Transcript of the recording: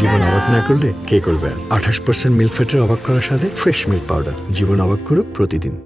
জীবন অবাক না করলে কে করবে? 28% মিল্ক ফ্যাটের অবাক করার সাথে ফ্রেশ মিল্ক পাউডার। জীবন অবাক করুক প্রতিদিন।